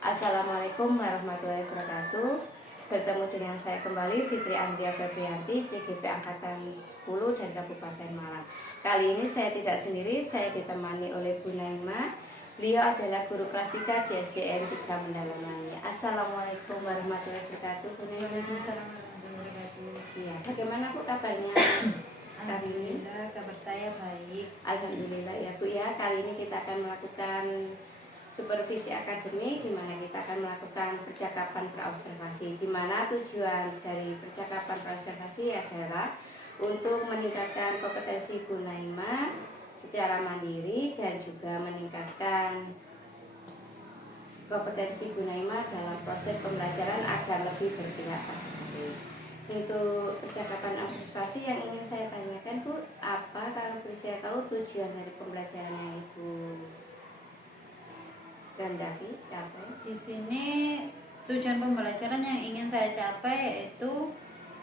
Assalamualaikum warahmatullahi wabarakatuh. Bertemu dengan saya kembali Fitri Andrea Febrianti, CGP Angkatan 10 dari Kabupaten Malang. Kali ini saya tidak sendiri, saya ditemani oleh Bu Naima. Beliau adalah guru kelas 3 di SDN 3 Mendalamannya. Assalamualaikum warahmatullahi wabarakatuh. Bu Naima. Waalaikumsalam warahmatullahi wabarakatuh. Ya, bagaimana Bu kabarnya? Alhamdulillah, kabar saya baik. Alhamdulillah ya Bu ya. Kali ini kita akan melakukan supervisi akademik, di mana kita akan melakukan percakapan praobservasi, di mana tujuan dari percakapan praobservasi adalah untuk meningkatkan kompetensi Bu Naima secara mandiri dan juga meningkatkan kompetensi Bu Naima dalam proses pembelajaran agar lebih bergerak. Untuk percakapan observasi yang ingin saya tanyakan Bu, apa kalau saya tahu tujuan dari pembelajaran yang Ibu kehendaki capai? Di sini tujuan pembelajaran yang ingin saya capai yaitu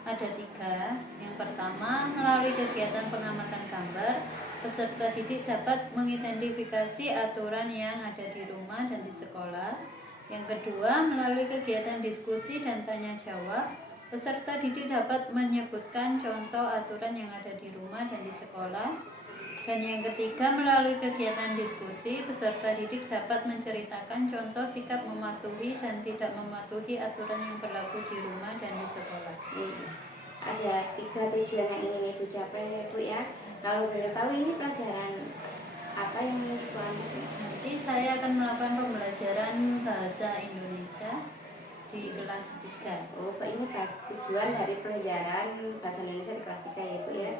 ada 3. Yang pertama, melalui kegiatan pengamatan gambar, peserta didik dapat mengidentifikasi aturan yang ada di rumah dan di sekolah. Yang kedua, melalui kegiatan diskusi dan tanya jawab, peserta didik dapat menyebutkan contoh aturan yang ada di rumah dan di sekolah. Dan yang ketiga, melalui kegiatan diskusi, peserta didik dapat menceritakan contoh sikap mematuhi dan tidak mematuhi aturan yang berlaku di rumah dan di sekolah. Ada 3 tujuan yang ingin Ibu capai Bu ya. Kalau boleh tahu ini pelajaran apa yang ingin Ibu ambil? Nanti saya akan melakukan pembelajaran bahasa Indonesia di kelas 3. Oh, Pak, ini tujuan dari pelajaran bahasa Indonesia di kelas 3 ya Bu ya.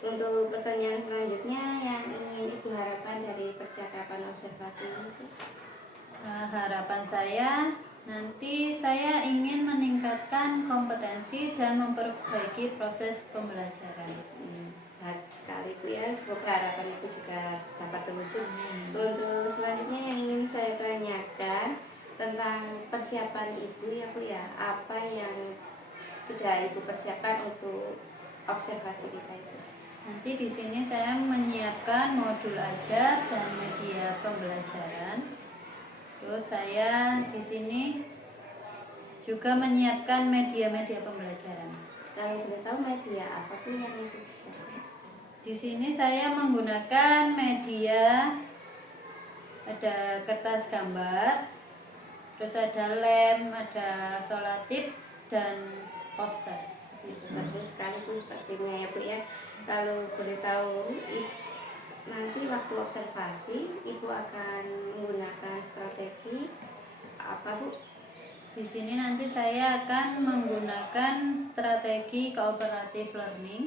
Untuk pertanyaan selanjutnya yang ingin Ibu harapkan dari percakapan observasi ini Bu? Harapan saya nanti saya ingin meningkatkan kompetensi dan memperbaiki proses pembelajaran. Baik sekali Bu ya, semoga harapan Ibu juga dapat terwujud. Untuk selanjutnya yang ingin saya tanyakan tentang persiapan Ibu ya Bu ya, apa yang sudah Ibu persiapkan untuk observasi kita itu? Nanti di sini saya menyiapkan modul ajar dan media pembelajaran. Terus saya di sini juga menyiapkan media-media pembelajaran. Kalau boleh tahu media apa tuh yang Ibu persiapkan? Di sini saya menggunakan media, ada kertas gambar, terus ada lem, ada solatip dan poster. Seru sekali Bu sepertinya ya Bu ya. Kalau boleh tahu nanti waktu observasi Ibu akan menggunakan strategi apa Bu? Di sini nanti saya akan menggunakan strategi cooperative learning.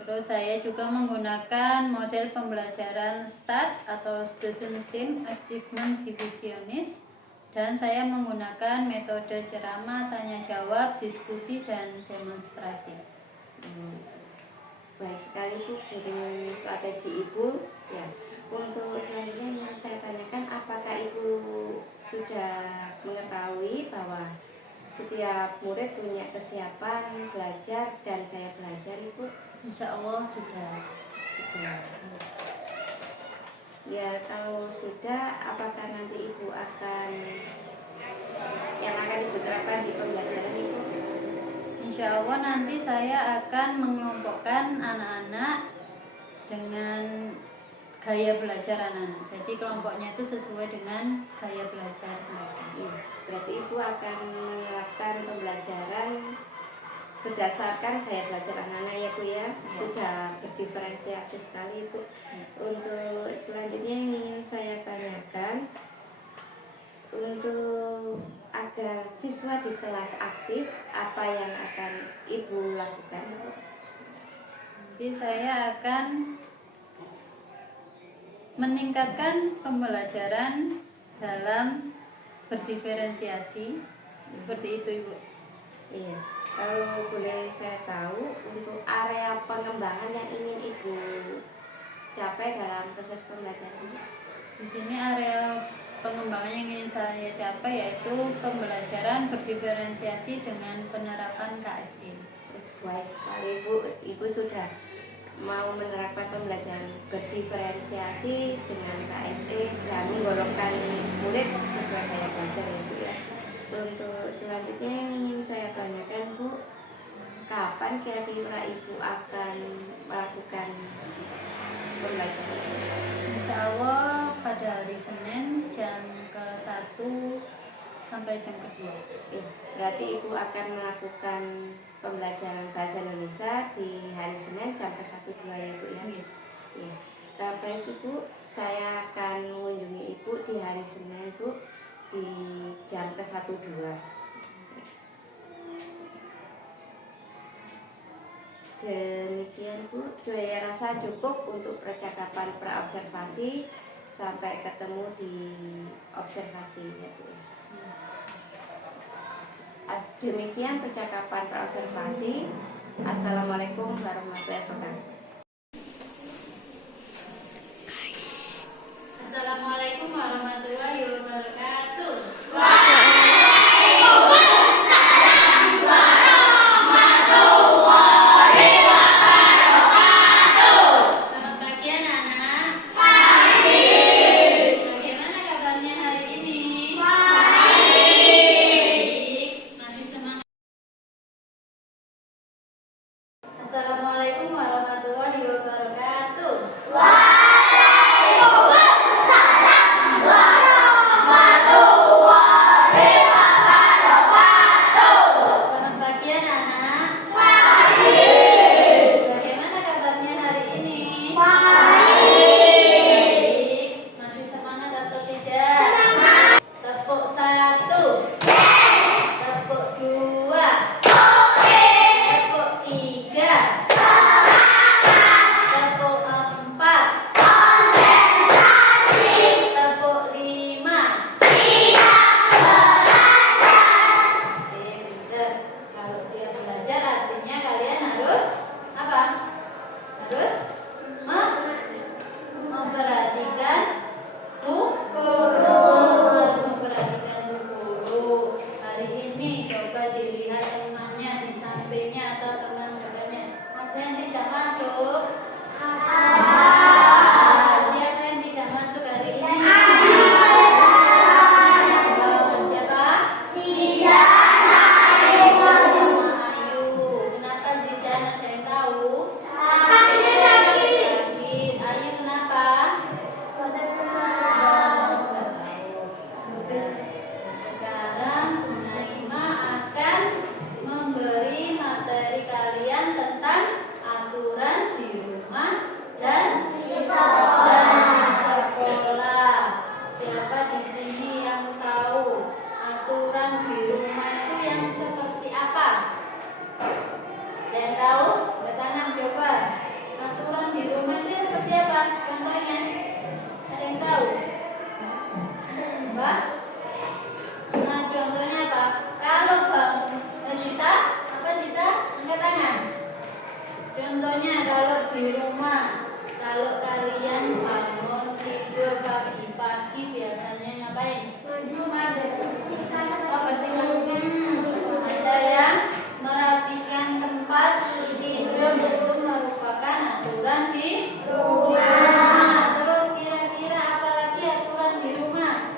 Terus saya juga menggunakan model pembelajaran STAT atau Student Team Achievement Divisionis. Dan saya menggunakan metode ceramah, tanya jawab, diskusi, dan demonstrasi. Baik sekali Bu dengan strategi Ibu ya. Untuk selanjutnya ingin saya tanyakan, apakah Ibu sudah mengetahui bahwa setiap murid punya kesiapan belajar dan gaya belajar Ibu? Insya Allah sudah. Ya, kalau sudah, apakah nanti Ibu akan Ibu terapkan di pembelajaran Ibu? Insya Allah nanti saya akan mengelompokkan anak-anak dengan gaya belajar anak-anak. Jadi kelompoknya itu sesuai dengan gaya belajar mereka. Berarti Ibu akan menerapkan pembelajaran berdasarkan gaya belajar anak-anak ya Bu ya. Sudah berdiferensiasi sekali Bu. Untuk selanjutnya yang ingin saya tanyakan, untuk agar siswa di kelas aktif, apa yang akan Ibu lakukan Bu? Nanti saya akan meningkatkan pembelajaran dalam berdiferensiasi. Seperti itu Ibu. Iya. Kalau boleh saya tahu, untuk area pengembangan yang ingin Ibu capai dalam proses pembelajaran ini? Di sini area pengembangan yang ingin saya capai yaitu pembelajaran berdiferensiasi dengan penerapan KSI. Baik sekali Bu, Ibu sudah mau menerapkan pembelajaran berdiferensiasi diferensiasi dengan KSE dan menggolongkan murid sesuai gaya belajar ya Bu ya. Untuk selanjutnya yang ingin saya tanyakan Bu, kapan kira-kira Ibu akan melakukan pembelajaran? Insya Allah pada hari Senin jam ke-1 sampai jam ke-2. Ya, berarti Ibu akan melakukan pembelajaran bahasa Indonesia di hari Senin jam ke-1 2 ya Bu ya. Iya. Ya. Baik Ibu, saya akan mengunjungi Ibu di hari Senin Bu di jam ke-1 2. Demikian Bu, saya rasa cukup untuk percakapan praobservasi. Sampai ketemu di observasi ya Bu. Demikian percakapan praobservasi. Assalamualaikum warahmatullahi wabarakatuh. Assalamualaikum warahmatullahi wabarakatuh. Selamat pagi anak-anak. Bagaimana kabarnya hari ini? Baik. Masih semangat? Assalamualaikum warahmatullahi wabarakatuh. Selamat pagi anak-anak. Bagaimana kabarnya hari ini? Baik. Masih semangat atau tidak? Tepuk 1. Tepuk 2. Tepuk 3. Tepuk 4. Tepuk 5. Oke, pinter. Kalau siap belajar artinya kalian harus apa? Harus memperhatikan guru. Harus memperhatikan guru. Hari ini coba dilihat temannya di sampingnya atau teman dekatnya. Ada yang tidak masuk? Siapa yang tidak masuk hari ini? Siapa? Ayu. Kenapa Zidan? Ada yang tahu? Sakit. Ayu kenapa? Nggak tahu. Sekarang Bu Naima akan memberi materi kalian tentang aturan di rumah dan di sekolah. Siapa di sini yang tahu aturan di rumah itu yang seperti apa? Ada yang tahu? Angkat tangan coba. Aturan di rumah itu yang seperti apa? Contohnya, ada yang tahu? Mbak? Nah, contohnya apa? Kalau bangun, Zita, apa Zita? Angkat tangan. Contohnya kalau di rumah, kalau kalian bangun tidur pagi-pagi biasanya ngapain? Oh, bersihkan. Ada yang merapikan tempat tidur itu merupakan aturan di rumah. Terus kira-kira apa lagi aturan di rumah?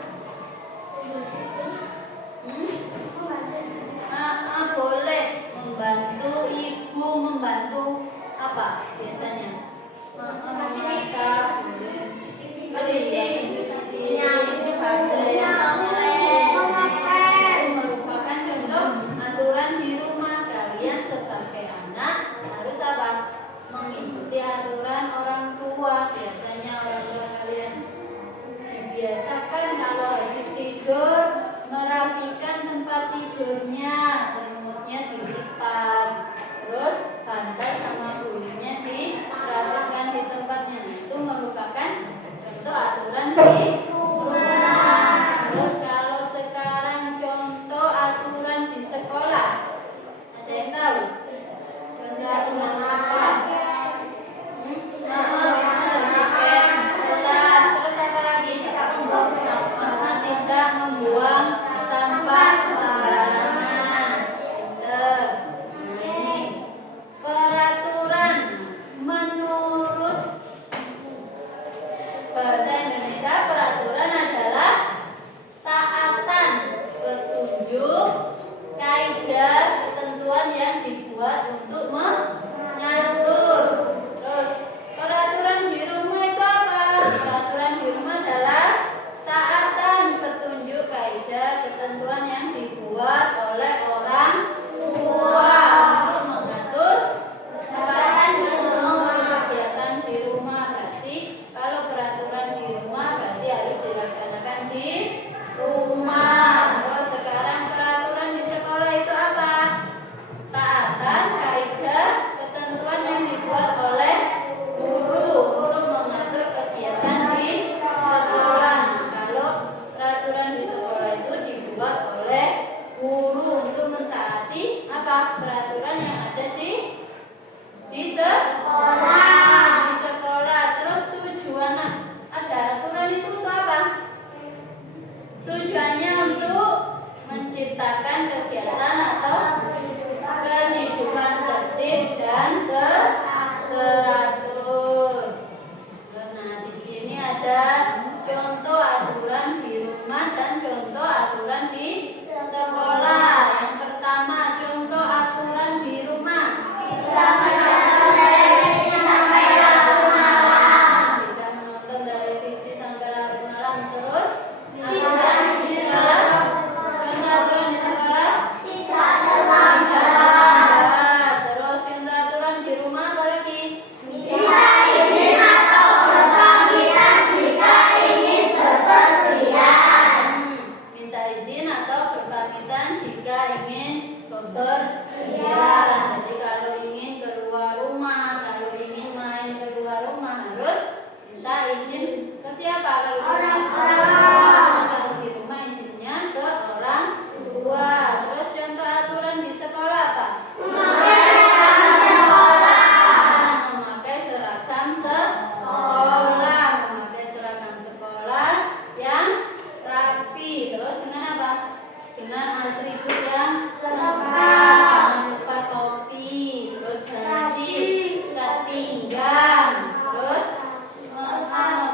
Boleh membantu ibu, membantu apa biasanya? Memasak, boleh. Itu baca yang itu merupakan contoh aturan di rumah. Kalian sebagai anak harus apa? Mengikuti aturan orang tua. Biasanya orang tua kalian dibiasakan kalau habis tidur merapikan tempat tidurnya, selimutnya dilipat, terus bantal sama gulingnya dirapikan di tempatnya. Itu merupakan contoh aturan di rumah. Terus kalau sekarang contoh aturan di sekolah, ada yang tahu? Contoh aturan di sekolah? Terus apa lagi? Tidak membuang sampah sembarangan. Bahasa Indonesia peraturan adalah taatan, petunjuk, kaidah, ketentuan yang dibuat untuk mengatur. Terus peraturan di rumah itu apa? Peraturan di rumah adalah taatan, petunjuk, kaidah, ketentuan yang dibuat oleh orang tua untuk mengatur kegiatan di rumah. Berarti kalau peraturan di rumah berarti harus dilaksanakan di rumah. Terus sekarang peraturan di sekolah itu apa? Taatan, kaidah, ketentuan yang dibuat oleh guru untuk mengatur kegiatan di sekolah. Kalau peraturan di sekolah itu dibuat oleh guru untuk mentaati apa? Peraturan yang ada di sekolah. Di sekolah. Terus tujuan ada aturan itu untuk apa? Tujuannya untuk menciptakan kegiatan atau kehidupan tertib dan teratur. Nah, di sini ada contoh aturan di rumah dan contoh aturan di sekolah. Yang pertama, contoh aturan di rumah. Tidak menonton televisi sampai larut malam. Terus aturan di sekolah. Contoh aturan di sekolah. Tidak ada. Terus contoh aturan di rumah apa lagi? Minta izin atau berpamitan jika ingin bepergian. Minta izin atau berpamitan jika ingin bepergian. Jadi kalau ingin keluar rumah, kalau ingin main keluar rumah harus minta izin ke siapa? Kalau kalau di rumah izinnya ke orang tua. Terus contoh aturan di sekolah apa? Memakai seragam sekolah. Memakai seragam sekolah yang rapi. Terus dengan apa? Dengan atribut yang lengkap. Jangan lupa topi, terus dasi, ikat pinggang, terus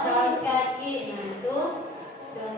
kaos kaki. Nah itu contoh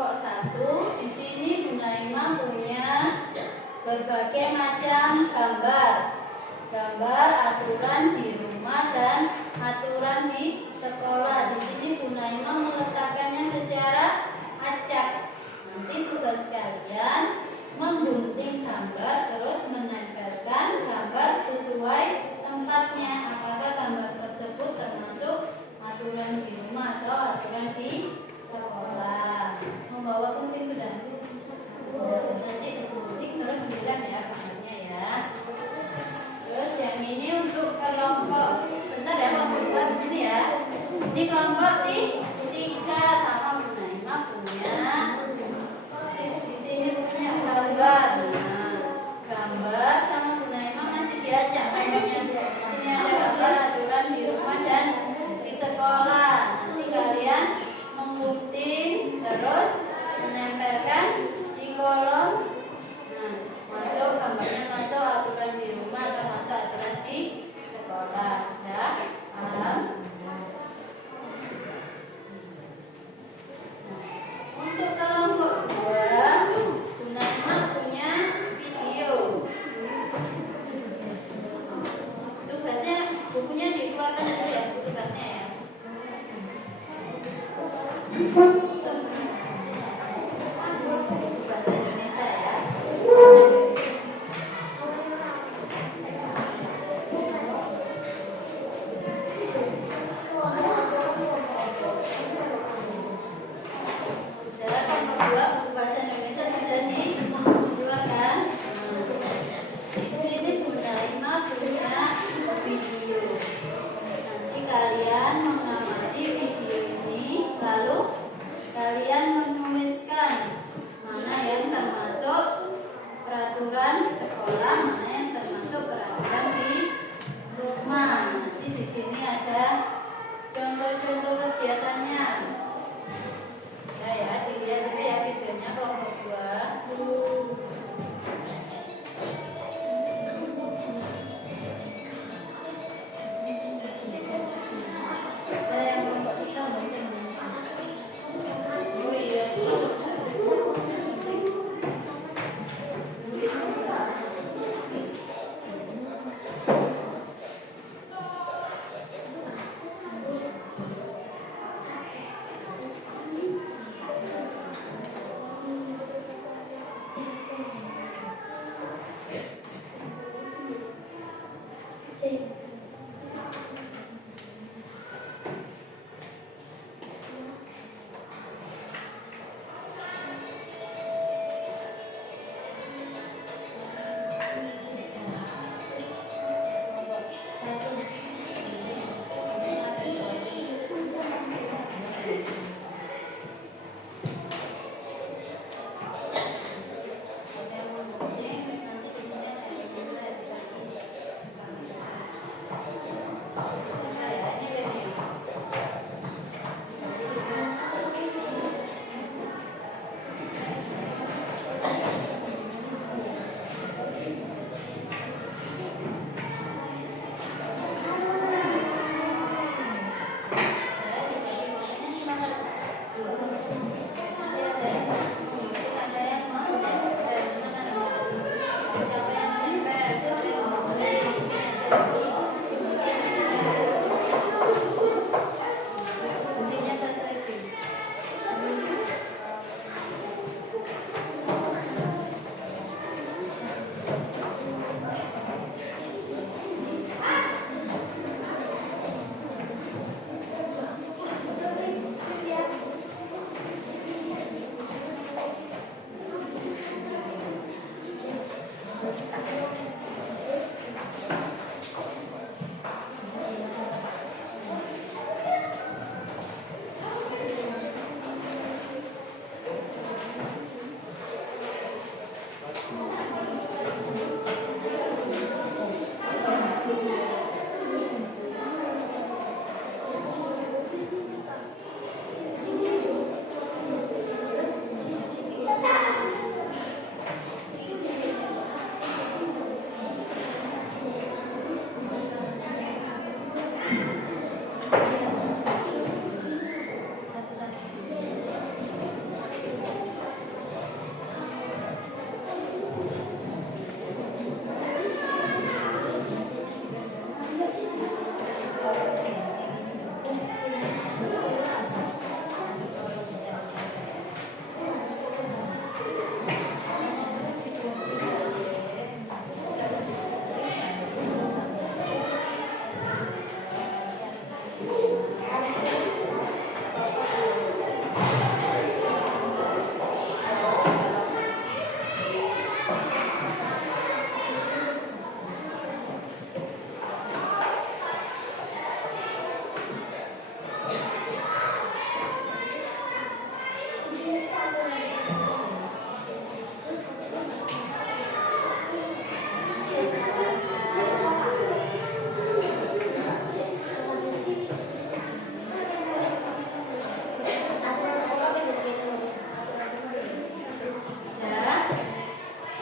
kelompok 1, di sini Bu Naima punya berbagai macam gambar. Gambar aturan di rumah dan aturan di sekolah. Di sini Bu Naima meletakkannya secara acak. Nanti tugas kalian menggunting gambar terus menempelkan gambar sesuai tempatnya. Apakah gambar tersebut termasuk aturan di rumah atau aturan di sekolah? Membawa gunting sudah? Nanti digunting terus bilang ya gambarnya ya. Terus yang ini untuk kelompok, sebentar ya kelompok di sini ya. Ini kelompok di 3 sama Bu Naima punya. Di sini punya gambar. Nah, gambar sama Bu Naima masih diajak gambarnya. Di sini ada gambar aturan di rumah dan di sekolah. Nanti kalian menggunting terus menempelkan di kolom. Nah, masuk gambarnya masuk aturan di rumah atau masuk aturan di sekolah. Ya, paham? Untuk kelompok 2, Bu Naima punya video. Tugasnya, bukunya dikeluarkan dulu ya, tugasnya ya. Bahasa Indonesia ya. Sudah kelompok 2 buku bahasa Indonesia sudah dikeluarkan. Di sini Bu Naima punya video. Nanti kalian mengamati video ini, lalu kalian menuliskan mana yang termasuk peraturan sekolah, mana yang termasuk peraturan di rumah. Nanti di sini ada contoh-contoh kegiatannya. Ya, dilihat dulu ya videonya kelompok 2. Saya yang kelompok 3 mungkin. Oh iya, kelompok 1.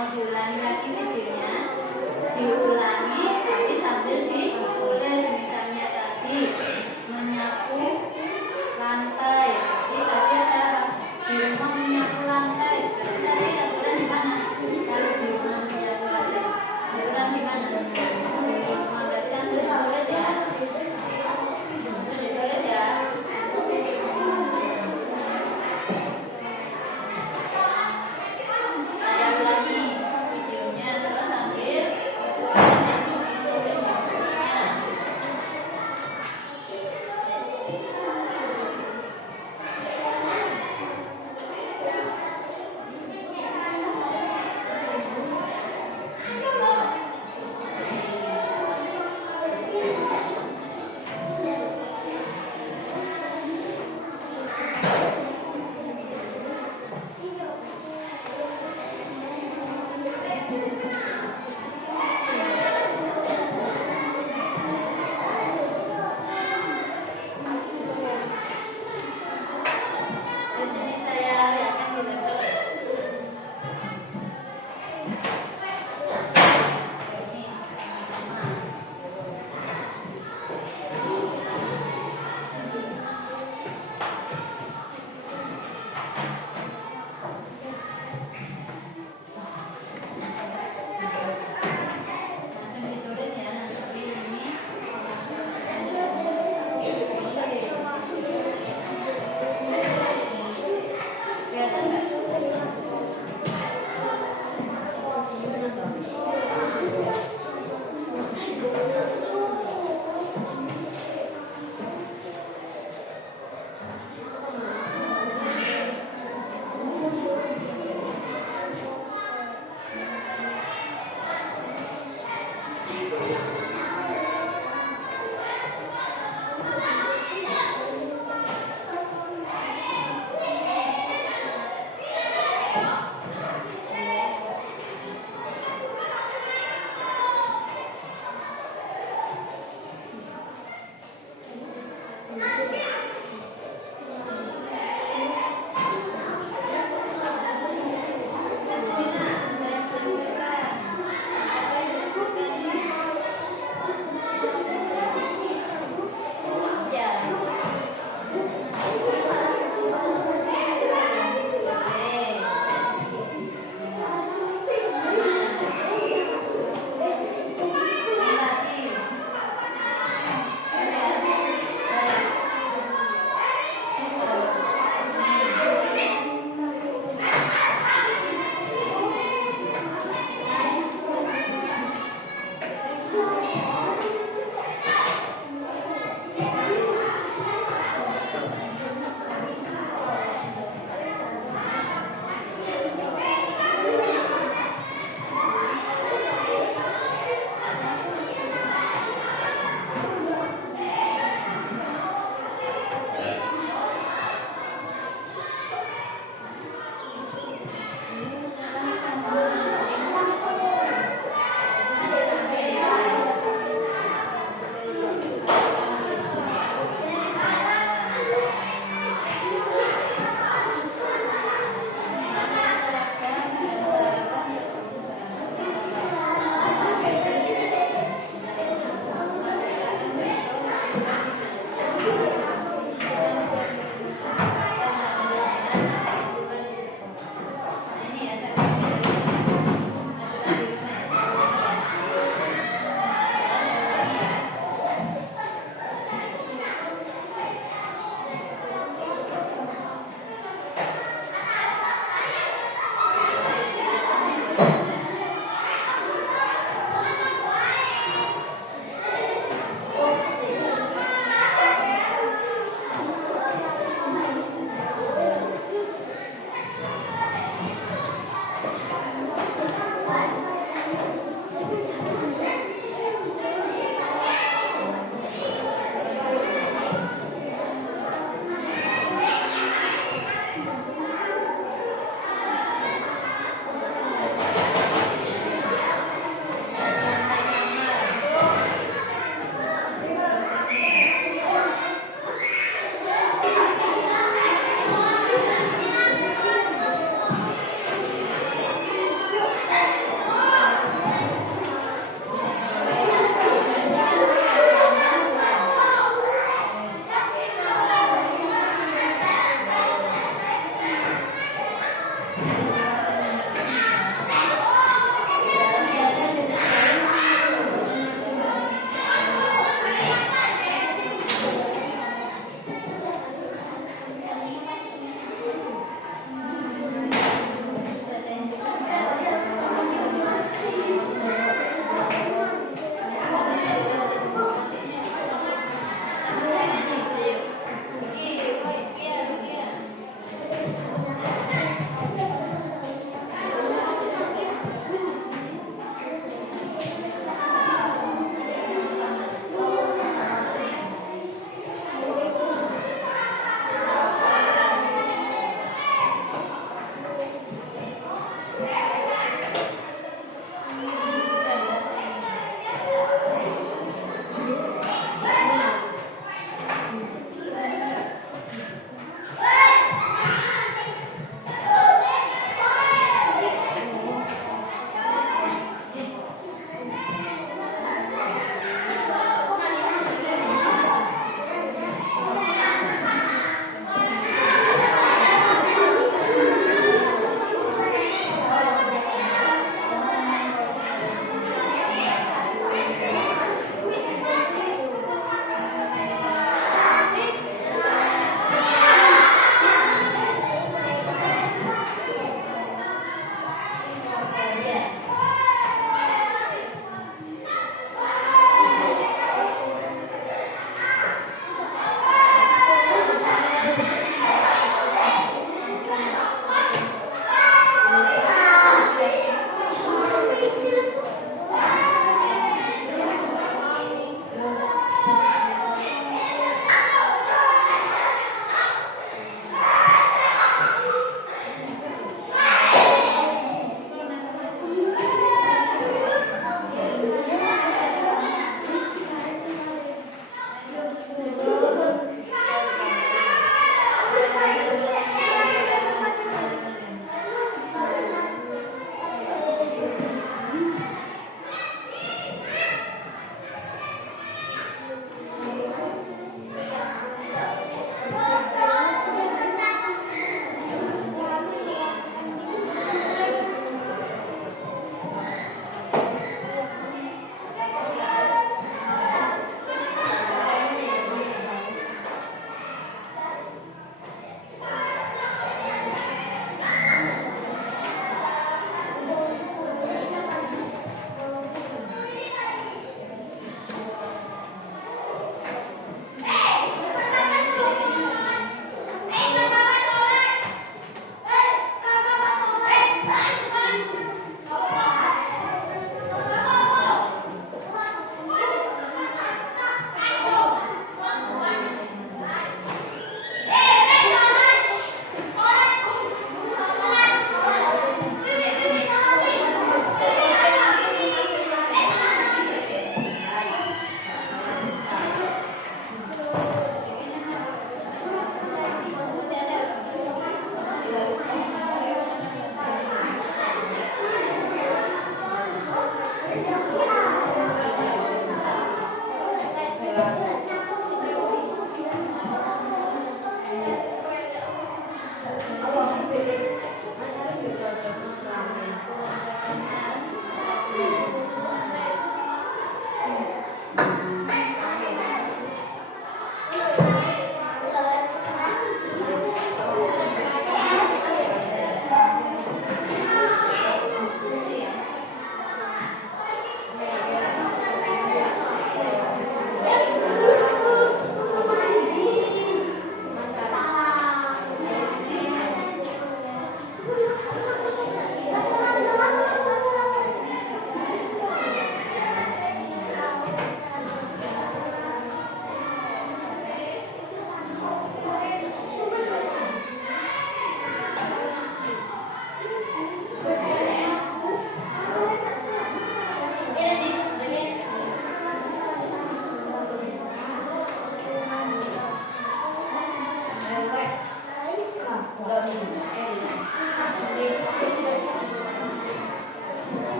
Mau diulangi lagi videonya, diulangi tapi sambil ditulis. Misalnya tadi menyapu lantai, jadi tadi ada di rumah menyapu lantai, tadi aturan di mana? Kalau di rumah menyapu lantai, aturan di mana? Di rumah, berarti langsung ditulis ya, langsung ditulis ya. Saya ulangi videonya terus sambil ditulis videonya. Di sini saya lihatkan di laptop. Ini sama. Langsung ditulis ya nanti ini. Kelihatan nggak?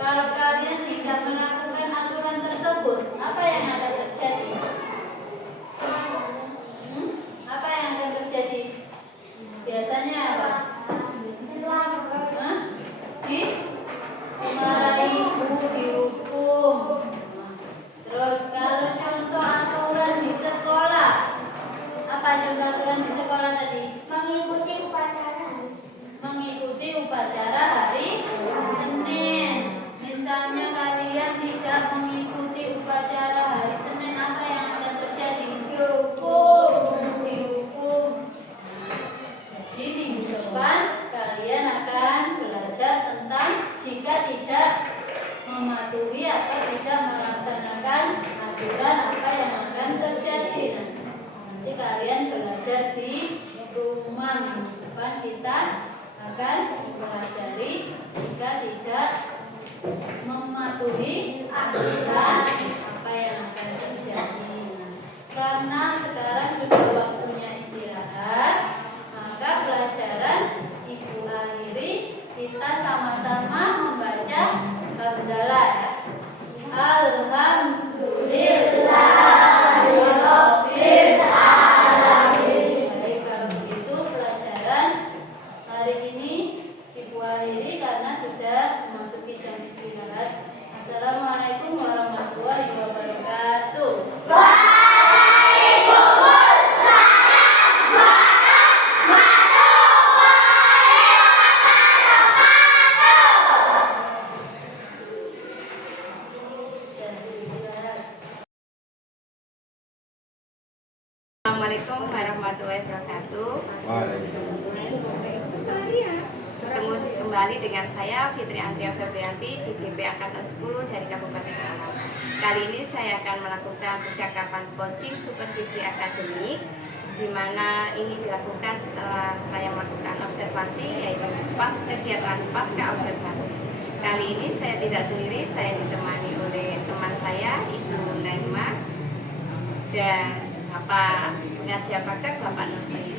kalau kalian tidak melakukan aturan tersebut, apa yang akan terjadi? Apa yang akan terjadi? Biasanya apa? Hah? Dimarahi ibu, dihukum. Terus kalau contoh aturan di sekolah, apa contoh aturan di sekolah tadi? Mengikuti upacara hari Senin. Misalnya kalian tidak mengikuti upacara hari Senin, apa yang akan terjadi? Dihukum. Jadi minggu depan kalian akan belajar tentang jika tidak mematuhi atau tidak melaksanakan aturan apa yang akan terjadi. Nanti kalian belajar di rumah. Minggu depan kita akan mempelajari jika tidak mematuhi aturan apa yang akan terjadi. Karena sekarang sudah waktunya istirahat, maka pelajaran ibu akhiri kita sama-sama membaca hamdalah. Alhamdulillahirabbil alamin. Baik, kalau begitu pelajaran hari ini ibu akhiri karena sudah memasuki jam istirahat. Assalamualaikum warahmatullahi wabarakatuh. Assalamualaikum warahmatullahi wabarakatuh. Bertemu kembali dengan saya Fitri Andria Febrianti, CGP Angkatan 10 dari Kabupaten Malang. Kali ini saya akan melakukan percakapan coaching supervisi akademik, di mana ini dilakukan setelah saya melakukan observasi, yaitu kegiatan pasca observasi. Kali ini saya tidak sendiri, saya ditemani oleh teman saya, Ibu Naima, dan Bapak Pengajar Praktek, Bapak Nurbayi.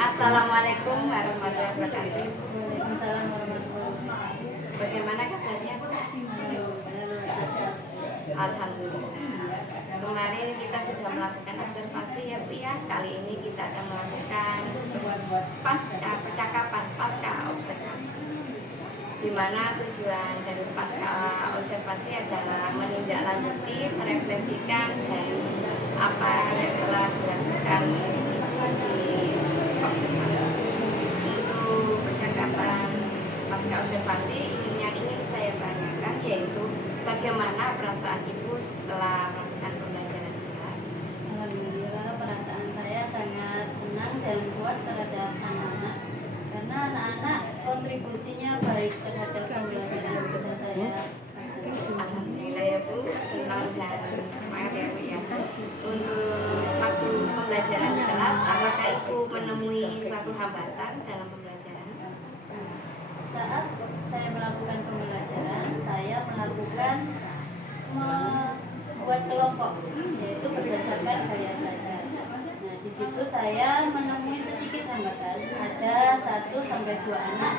Assalamualaikum warahmatullahi wabarakatuh. Waalaikumsalam warahmatullahi wabarakatuh. Bagaimana kabarnya? Alhamdulillah. Kemarin kita sudah melakukan observasi ya Bu ya. Kali ini kita akan melakukan percakapan pasca observasi, di mana tujuan dari pasca observasi adalah menindaklanjuti, merefleksikan dari apa yang telah dilakukan Ibu di observasi. Untuk percakapan pasca observasi yang ingin saya tanyakan yaitu bagaimana perasaan Ibu setelah melakukan pembelajaran di kelas? Alhamdulillah, perasaan saya sangat senang dan puas terhadap anak-anak, karena anak-anak kontribusinya baik terhadap pembelajaran yang sudah saya laksanakan. Alhamdulillah ya Bu, senang dan semangat ya Bu ya. Untuk waktu pembelajaran di kelas, apakah Ibu menemui suatu hambatan dalam pembelajaran? Saat saya melakukan pembelajaran, saya melakukan membuat kelompok, yaitu berdasarkan gaya belajar. Nah, di situ saya menemui sedikit hambatan. Ada 1-2 anak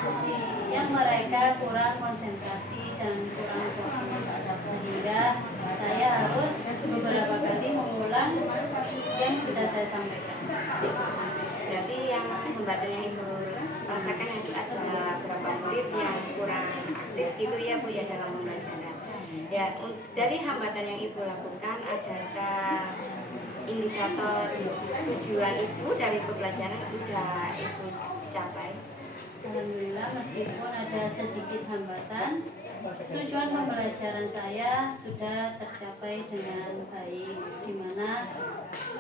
yang mereka kurang konsentrasi dan kurang fokus, sehingga saya harus beberapa kali mengulang yang sudah saya sampaikan. Berarti yang hambatan yang Ibu rasakan itu adalah beberapa murid yang kurang aktif gitu ya Bu ya dalam pembelajaran. Ya, dari hambatan yang Ibu lakukan, adakah indikator tujuan Ibu dari pembelajaran sudah Ibu capai? Alhamdulillah, meskipun ada sedikit hambatan, tujuan pembelajaran saya sudah tercapai dengan baik, di mana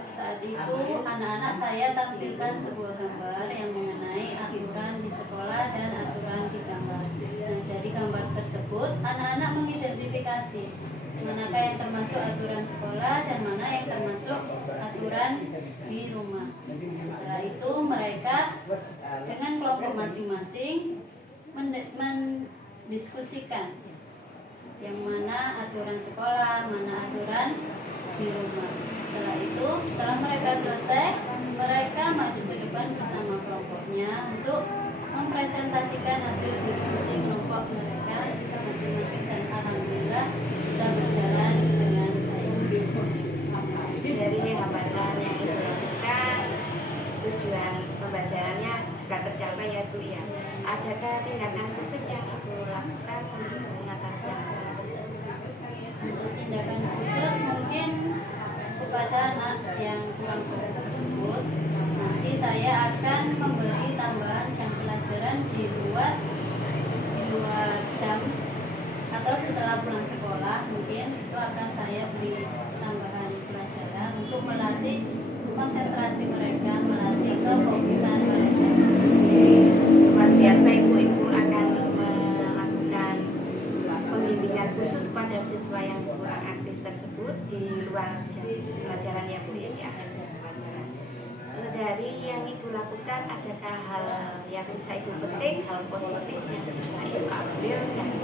saat itu anak-anak saya tampilkan sebuah gambar yang mengenai aturan di sekolah dan aturan di kamar. Nah, dari gambar tersebut anak-anak mengidentifikasi manakah yang termasuk aturan sekolah dan mana yang termasuk aturan di rumah. Setelah itu mereka dengan kelompok masing-masing mendiskusikan yang mana aturan sekolah, mana aturan di rumah. Setelah itu, setelah mereka selesai, mereka maju ke depan bersama kelompoknya untuk mempresentasikan hasil diskusi kelompok mereka anak yang kurang sore tersebut, nanti saya akan memberi tambahan jam pelajaran di luar jam atau setelah pulang sekolah. Mungkin itu akan saya beri tambahan pelajaran untuk melatih konsentrasi mereka, melatih kefokusan mereka. Luar biasa, ibu-ibu akan melakukan pembimbingan khusus pada siswa yang kurang aktif tersebut di luar jam pelajaran ya Bu, ya, di akhir jam pelajaran. Dari yang ibu lakukan, adakah hal yang bisa ibu petik, hal positif yang bisa ibu ambil dari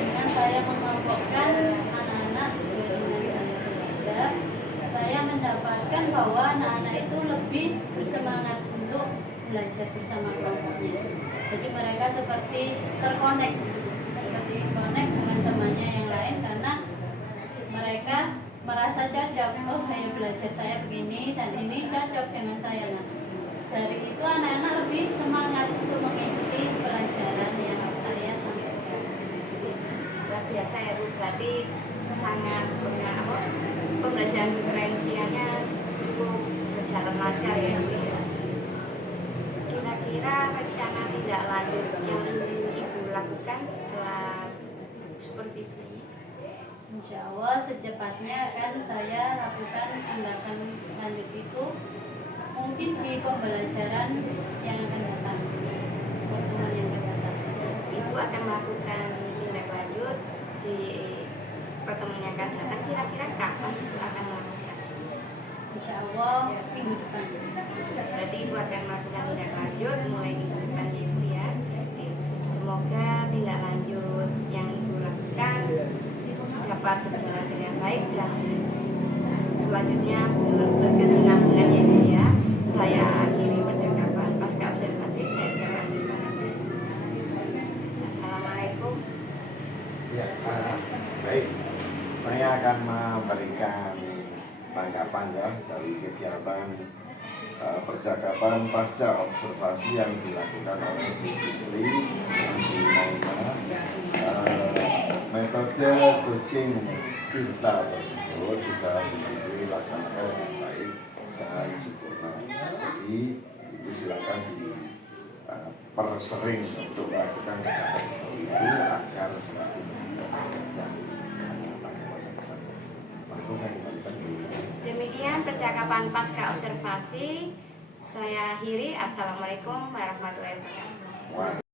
Dengan saya mengelompokkan anak-anak sesuai dengan gaya belajar, saya mendapatkan bahwa anak-anak itu lebih bersemangat untuk belajar bersama kelompoknya. Jadi mereka seperti terkonek dengan temannya yang lain karena mereka merasa cocok. Oh, gaya belajar saya begini dan ini cocok dengan saya. Nah, dari itu anak-anak lebih semangat untuk mengikuti pelajaran yang saya sampaikan. luar biasa ya Bu, berarti sangat punya pembelajaran diferensialnya cukup berjalan lancar ya Bu ya. Kira-kira rencana tindak lanjut yang ingin ibu lakukan setelah supervisi? Insya Allah secepatnya akan saya lakukan tindakan lanjut itu mungkin di pembelajaran yang akan datang, pertemuan yang akan datang. Ibu akan melakukan tindak lanjut di pertemuan yang akan datang, kira-kira kapan ibu akan melakukan? Insya Allah minggu depan. Berarti ibu akan melakukan tindak lanjut mulai minggu depan ya ibu ya. Semoga tindak lanjut yang ibu lakukan dapat berjalan dengan baik dan selanjutnya berkesinambungan ya ibu ya. Saya akhiri percakapan pasca observasi, saya ucapkan terima kasih. Assalamualaikum. Ya, baik. Saya akan memberikan tanggapan ya dari kegiatan percakapan pasca observasi yang dilakukan oleh Bu Fitri metode coaching kita tersebut sudah dilaksanakan dengan baik dan sempurna. Jadi itu silakan dipersering untuk melakukan kegiatan seperti itu agar semakin menjadi langsung saya kembalikan dulu. Demikian percakapan pasca observasi. Saya akhiri. Assalamualaikum warahmatullahi wabarakatuh.